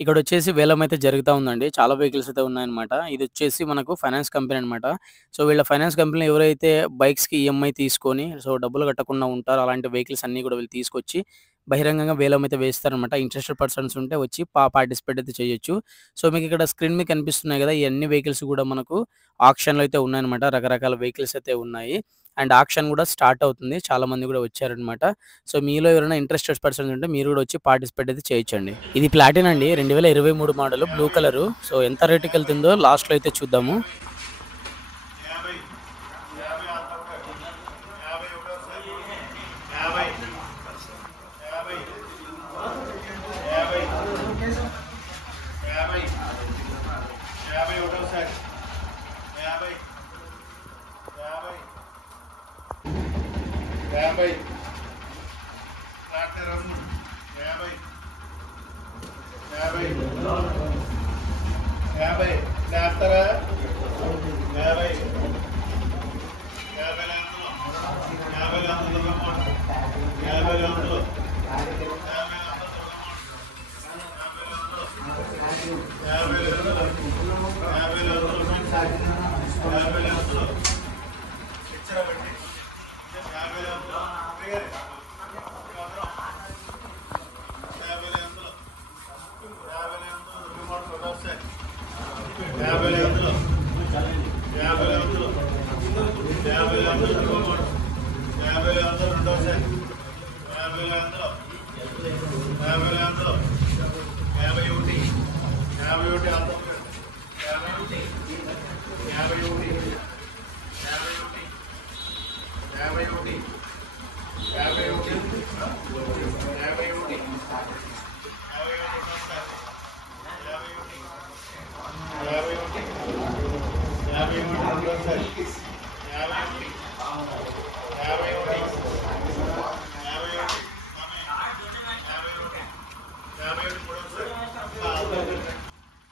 ఇక్కడొచ్చేసి వేలం అయితే జరుగుతా ఉందండి. చాలా వెహికల్స్ అయితే ఉన్నాయన్నమాట. ఇదొచ్చేసి మనకు ఫైనాన్స్ కంపెనీ అనమాట. సో, వీళ్ళ ఫైనాన్స్ కంపెనీలో ఎవరైతే బైక్స్‌కి ఈఎంఐ తీసుకొని డబ్బులు కట్టకుండా ఉంటారో అలాంటి వెహికల్స్ అన్నీ కూడా వీళ్ళు తీసుకొచ్చి బహిరంగంగా వేలం అయితే వేస్తారనమాట. ఇంట్రెస్టెడ్ పర్సన్స్ ఉంటే వచ్చి పార్టిసిపేట్ అయితే చేయొచ్చు. సో, మీకిక్కడ స్క్రీన్ మీద కనిపిస్తున్నాయి గదా! ఈ అన్ని వెహికల్స్ కూడా మనకు ఆక్షన్‌లో అయితే ఉన్నాయన్నమాట. రకరకాల వెహికల్స్ అయితే ఉన్నాయి. అండ్ ఆక్షన్ గూడా స్టార్ట్ అవుతుంది. చాలా మంది గూడా వచ్చారనమాట. సో, మీలో ఎవరైనా ఇంట్రెస్టెడ్ పర్సన్స్ ఉంటే మీరు గూడా వచ్చి పార్టిసిపేట్ అయితే చేయొచ్చండి. ఇది ప్లాటినా అండి. 2023 మోడలు బ్లూ కలరు. సో, ఎంత రేట్‌కెళ్తుందో లాస్ట్‌లో అయితే చూద్దాము.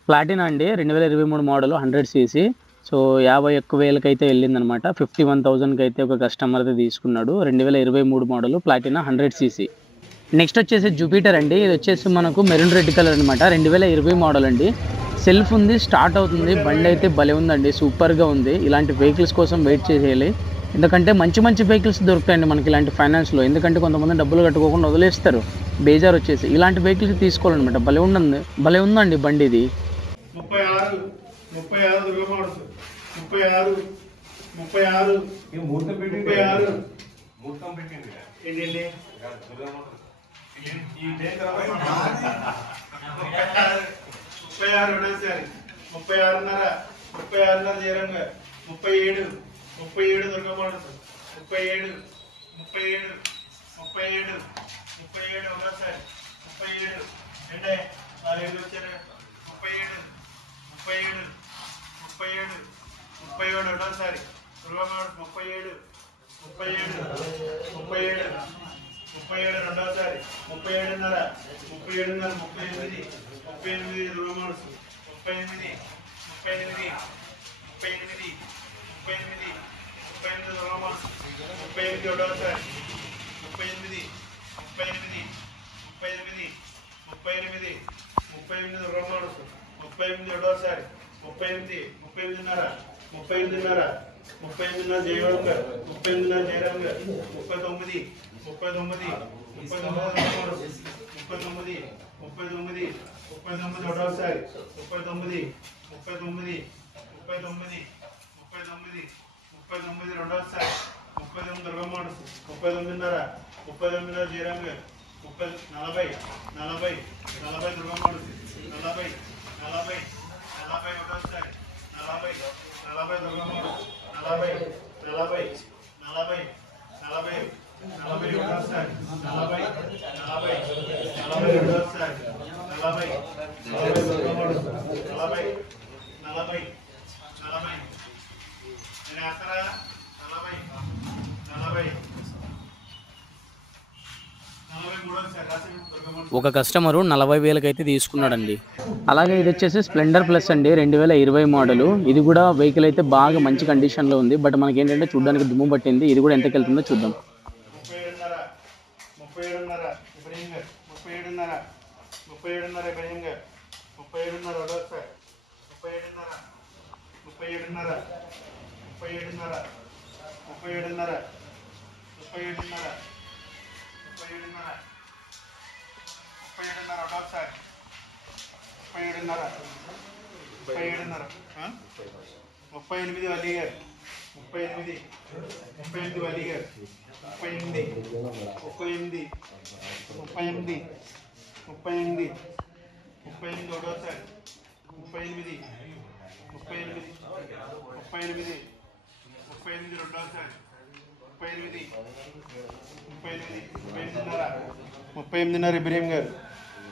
ప్లాటినా అండి 2023 మోడల్ 100 సీసీ. సో 51,000 కైతే వెళ్ళిందనమాట. 51,000 కైతే ఒక కస్టమర్ అయితే తీసుకున్నాడు. 2023 మోడల్ ప్లాటినా 100 సీసీ. నెక్స్ట్ వచ్చేసి జూపిటర్ అండి. ఇది వచ్చేసి మనకు మెరూన్ రెడ్ కలర్ అనమాట. 2020 మోడల్ అండి. సెల్ఫ్ ఉంది, స్టార్ట్ అవుతుంది. బండి అయితే భలే ఉందండి, సూపర్గా ఉంది. ఇలాంటి వెహికల్స్ కోసం వెయిట్ చేసేయాలి. ఎందుకంటే మంచి మంచి వెహికల్స్ దొరుకుతాయండి మనకి ఇలాంటి ఫైనాన్స్లో. ఎందుకంటే కొంతమంది డబ్బులు కట్టుకోకుండా వదిలేస్తారు. బేజార్ వచ్చేసి ఇలాంటి వెహికల్స్ తీసుకోవాలన్నమాట. భలే ఉందండి బండి ఇది. 36 దుర్గా మోడల్స్ 36 ఈ ముహూర్తం పెట్టింది 36 ముహూర్తం పెట్టింది ఏంటండి దుర్గా మోడల్స్ ఈ డే తర్వాత 36 ఉండాలి సార్ 36.5 36.5 చేరంగా 37 దుర్గా మోడల్స్ 37 ఉండాలి సార్ 37 అంటే వాళ్ళు ఏడు వచ్చారు 37 రెండోసారి దుర్గా మోడల్స్ 37 రెండోసారి 37.5 38 దుర్గా మోడల్స్ 38 దుర్గా మోడల్స్ 38 రెండోసారి 38 దుర్గా మోడల్స్ 38 రెండోసారి 38.5 జయవరం గారు 38 జయరామ్ గారు 39 రెండోసారి 39 రెండోసారి 39 దుర్గా మోడల్స్ 39.5 జయరామ్ గారు 40 దుర్గా మోడల్స్ 40 ఒకటోసారి 40 దుర్గా మోడల్స్ 40 ఒకటోసారి 40 రెండోసారి 40 దుర్గా మోడల్స్ 40 నేను అసలు 40 ఒక కస్టమరు 40,000 అయితే తీసుకున్నాడండి. అలాగే ఇది వచ్చేసి స్ప్లెండర్ ప్లస్ అండి 2020 మోడలు. ఇది కూడా వెహికల్ అయితే బాగా మంచి కండిషన్లో ఉంది. బట్ మనకి ఏంటంటే చూడడానికి దుమ్ము పట్టింది. ఇది కూడా ఎంతకి వెళ్తుందో చూద్దాం. 37.5 37.5 37.5 37.5 37.5 ఒకటోసారి 37.5 37.5 37.5 ఒకటోసారి 37.5 38 వలి గారు 38 వలి గారు 38 ఒకటోసారి 38 రెండోసారి 38 ఇబ్రహీం గారు 38 ఇబ్రహీం గారు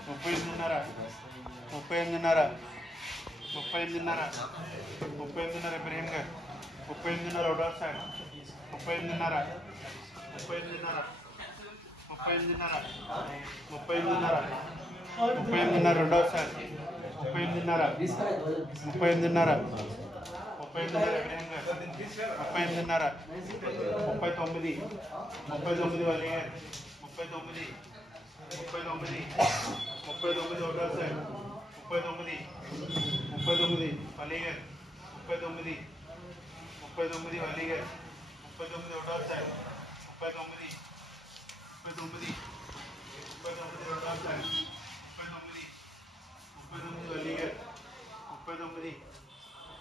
38 ఒకటోసారి 38 రెండోసారి 38 ఇబ్రహీం గారు 39 వలి గారు 39 ఒకటోసారి 39 వలి గారు 39 వలి గారు 39 ఒకటోసారి 39 రెండోసారి 39 వలి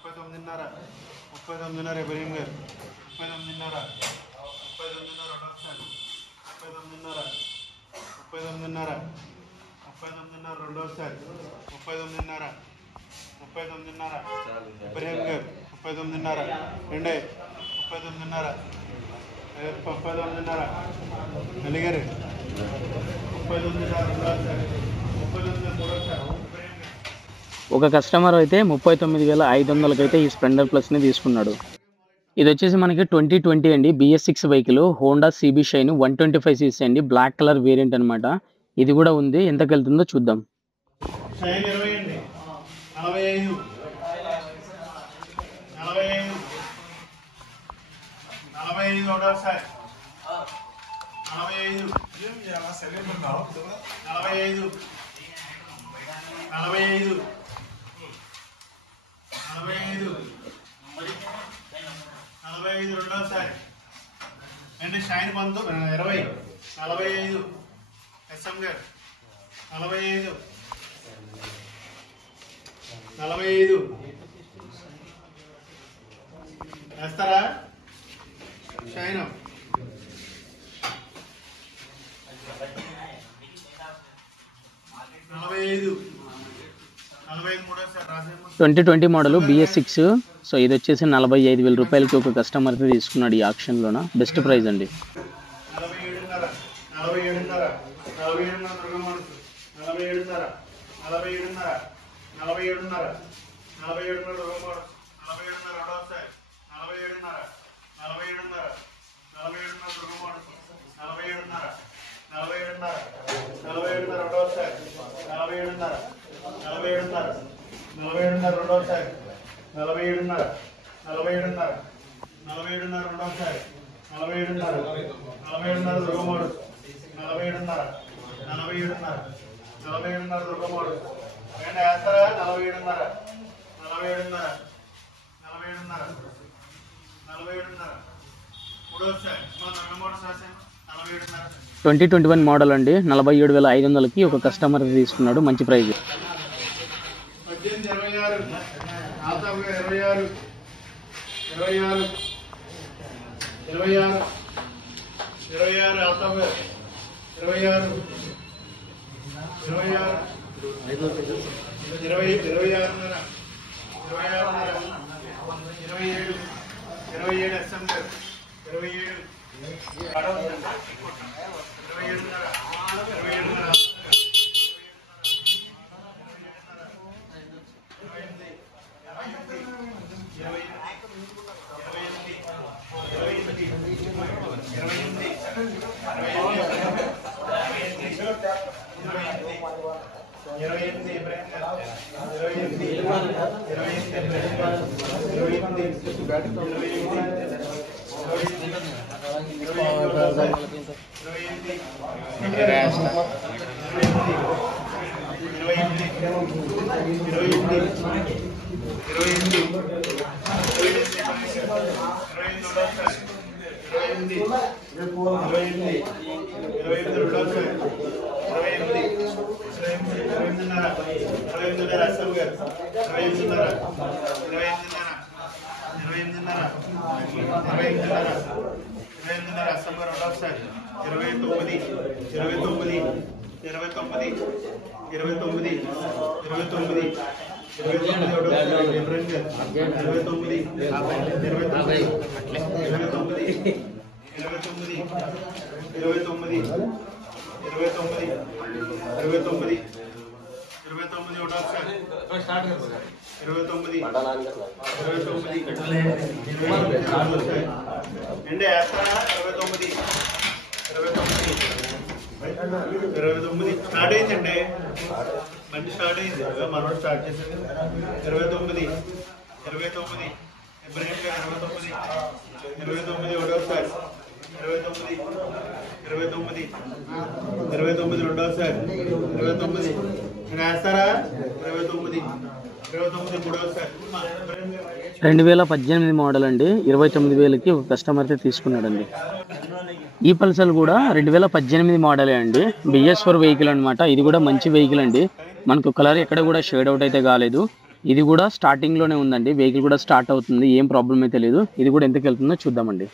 గారు 39 39 ఇబ్రహీం గారు 39 ఒకటోసారి 39 రెండోసారి 39 ఇబ్రహీం గారు 39 రెండే 39 అలీ గారు 39 రెండోసారి 39 మూడోసారి ఒక కస్టమర్ అయితే 39,500కి అయితే ఈ స్ప్లెండర్ ప్లస్ని తీసుకున్నాడు. ఇది వచ్చేసి మనకి 2020 అండి, BS6 vehicle, Honda CB shine 125cc అండి, బ్లాక్ కలర్ వేరియంట్ అనమాట. ఇది కూడా ఉంది, ఎంతకు వెళ్తుందో చూద్దాం. షైన్ 20 అండి 45 ఒకటోసారి 45 రెండోసారి అంటే షైన్ 20 45 SM గారు 45 వేస్తారా షైన్ 2020 మోడల్ BS6. సో ఇది వచ్చేసి 45,000 రూపాయలకి ఒక కస్టమర్ అయితే తీసుకున్నాడు ఈ ఆక్షన్లోన. బెస్ట్ ప్రైస్ అండి. 2021 మోడల్ అండి, 47,500కి ఒక కస్టమర్ తీసుకున్నాడు. మంచి ప్రైజ్. 28 స్టార్ట్ అయిందండి మంచి స్టార్ట్ అయింది మనోడు స్టార్ట్ చేసేది 29 ఇబ్రహీం గారు 29 ఒకటోసారి 29 రెండోసారి 29 రాస్తారా 29 మూడోసారి 2018 మోడల్ అండి. 29,000కి ఒక కస్టమర్ అయితే తీసుకున్నాడండి. ఈ పల్సర్ కూడా 2018 మోడలే అండి. BS4 వెహికల్ అనమాట. ఇది కూడా మంచి వెహికల్ అండి. మనకు కలర్ ఎక్కడ కూడా షేడ్ అవుట్ అయితే కాలేదు. ఇది కూడా స్టార్టింగ్ లోనే ఉందండి. వెహికల్ కూడా స్టార్ట్ అవుతుంది. ఏం ప్రాబ్లం అయితే లేదు. ఇది కూడా ఎంతకు వెళ్తుందో చూద్దామండి.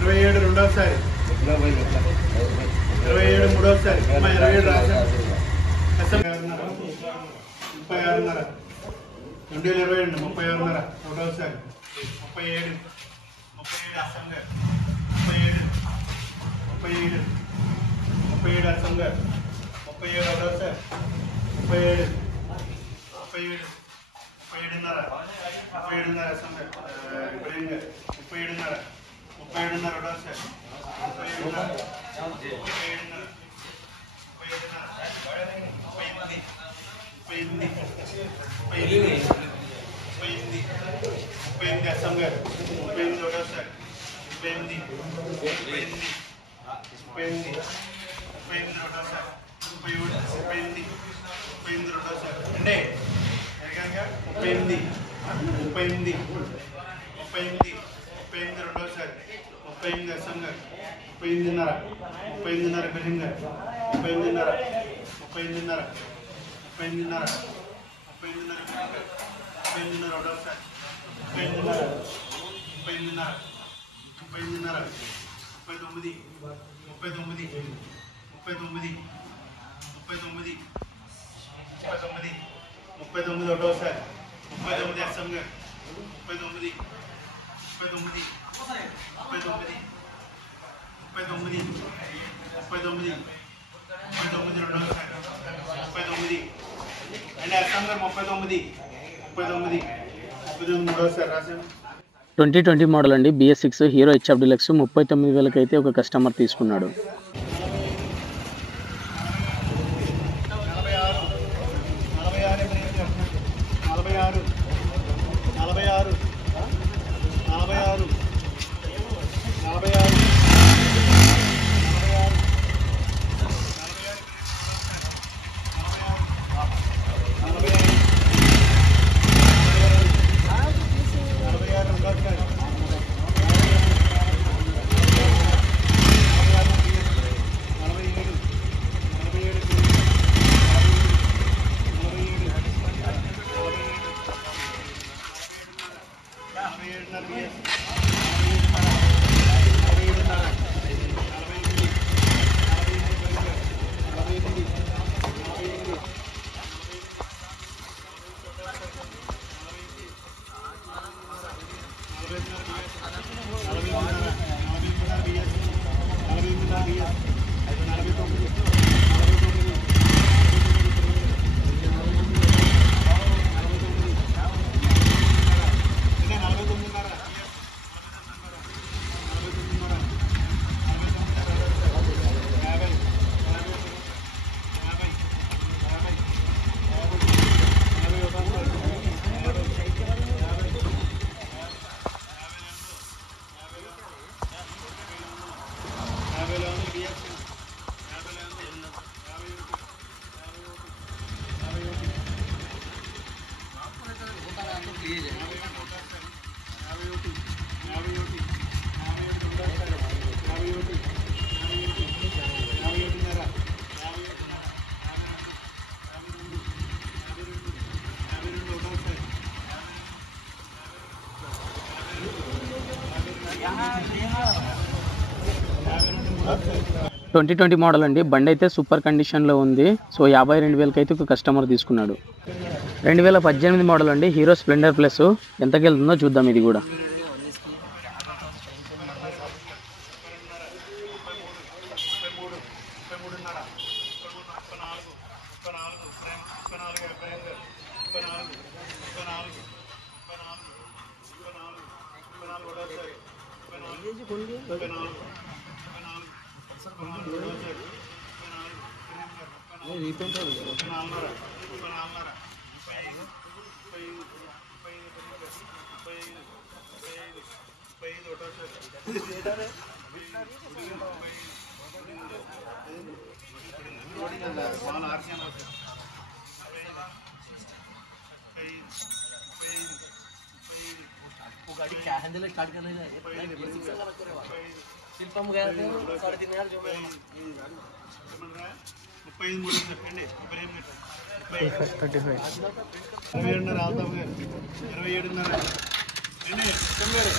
27 రెండోసారి 27 మూడోసారి 27 రాశారు 36:30 2022 36:30 ఒకటోసారి 37 అసంగా 37 అసంగా 37 ఒకటోసారి 37 అసంగా ఇబ్రహీం గారు 37:30 ఒకటోసారి 38 అస్సాం గారు 38 ఒకటోసారి 38 ఒకటోసారి 38 రెండోసారి అంటే ఏకంగా 38 రెండోసారి 38 అస్సాం గారు 38:30 ఇబ్రహీం గారు 38:30 ఒకటోసారి 39 ఒకటోసారి 39 అస్సాం గారు 39 రెండోసారి 39 అండ్ అస్సాం గారు 39 మూడోసారి రాశాను. 2020 మోడల్ అండి. BS6 హీరో HF డీలక్స్ 39,000కి అయితే ఒక కస్టమర్ తీసుకున్నాడు. 39 2020 మోడల్ అండి. బండి అయితే సూపర్ కండిషన్లో ఉంది. సో 52,000కి అయితే ఒక కస్టమర్ తీసుకున్నాడు. 2018 మోడల్ అండి. Hero Splendor plus. ఎంతకి వెళ్తుందో చూద్దాం ఇది కూడా. गाड़ी क्या हैंडल स्टार्ट करने का सिर्फ हम गए थे 3.5 जो में 35 చెప్పండి 35 27 రావుతాం గారు 27 అండి తొమ్మిది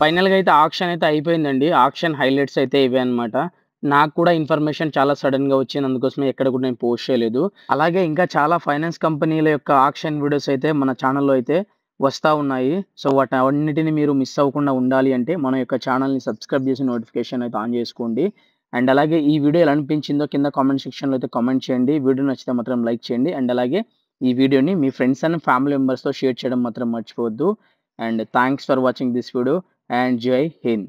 ఫైనల్గా అయితే ఆక్షన్ అయితే అయిపోయిందండి. ఆక్షన్ హైలైట్స్ అయితే ఇవే అనమాట. నాకు కూడా ఇన్ఫర్మేషన్ చాలా సడన్గా వచ్చింది. అందుకోసమే ఎక్కడ కూడా నేను పోస్ట్ చేయలేదు. అలాగే ఇంకా చాలా ఫైనాన్స్ కంపెనీల యొక్క ఆక్షన్ వీడియోస్ అయితే మన ఛానల్లో అయితే వస్తూ ఉన్నాయి. సో వాటి అన్నిటిని మీరు మిస్ అవ్వకుండా ఉండాలి అంటే మన యొక్క ఛానల్ని సబ్స్క్రైబ్ చేసి నోటిఫికేషన్ అయితే ఆన్ చేసుకోండి. అండ్ అలాగే ఈ వీడియో ఎలా అనిపించిందో కింద కామెంట్ సెక్షన్లో అయితే కామెంట్ చేయండి. వీడియో నచ్చితే మాత్రం లైక్ చేయండి. అండ్ అలాగే ఈ వీడియోని మీ ఫ్రెండ్స్ అండ్ ఫ్యామిలీ మెంబర్స్తో షేర్ చేయడం మాత్రం మర్చిపోవద్దు. And thanks for watching this video and జై హింద్.